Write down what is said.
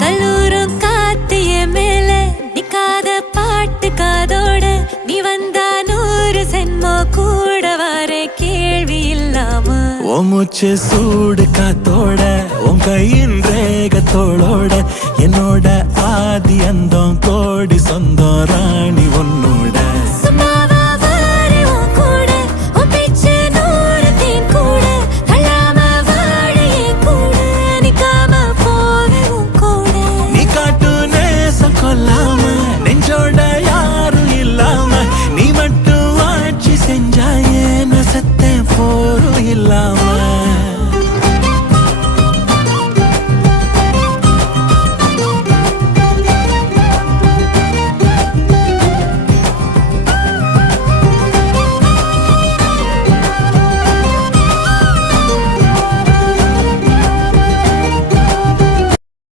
கல்லூரும் காத்திய மேல நிக்காத பாட்டு காதோட நீ வந்தா 100 சென்மோ கூட வர கேள்வி இல்லாம மூச்சு சூடு காத்தோட உன் கையின் ரேகத்தோளோட என்னோட ஆதி அந்தம்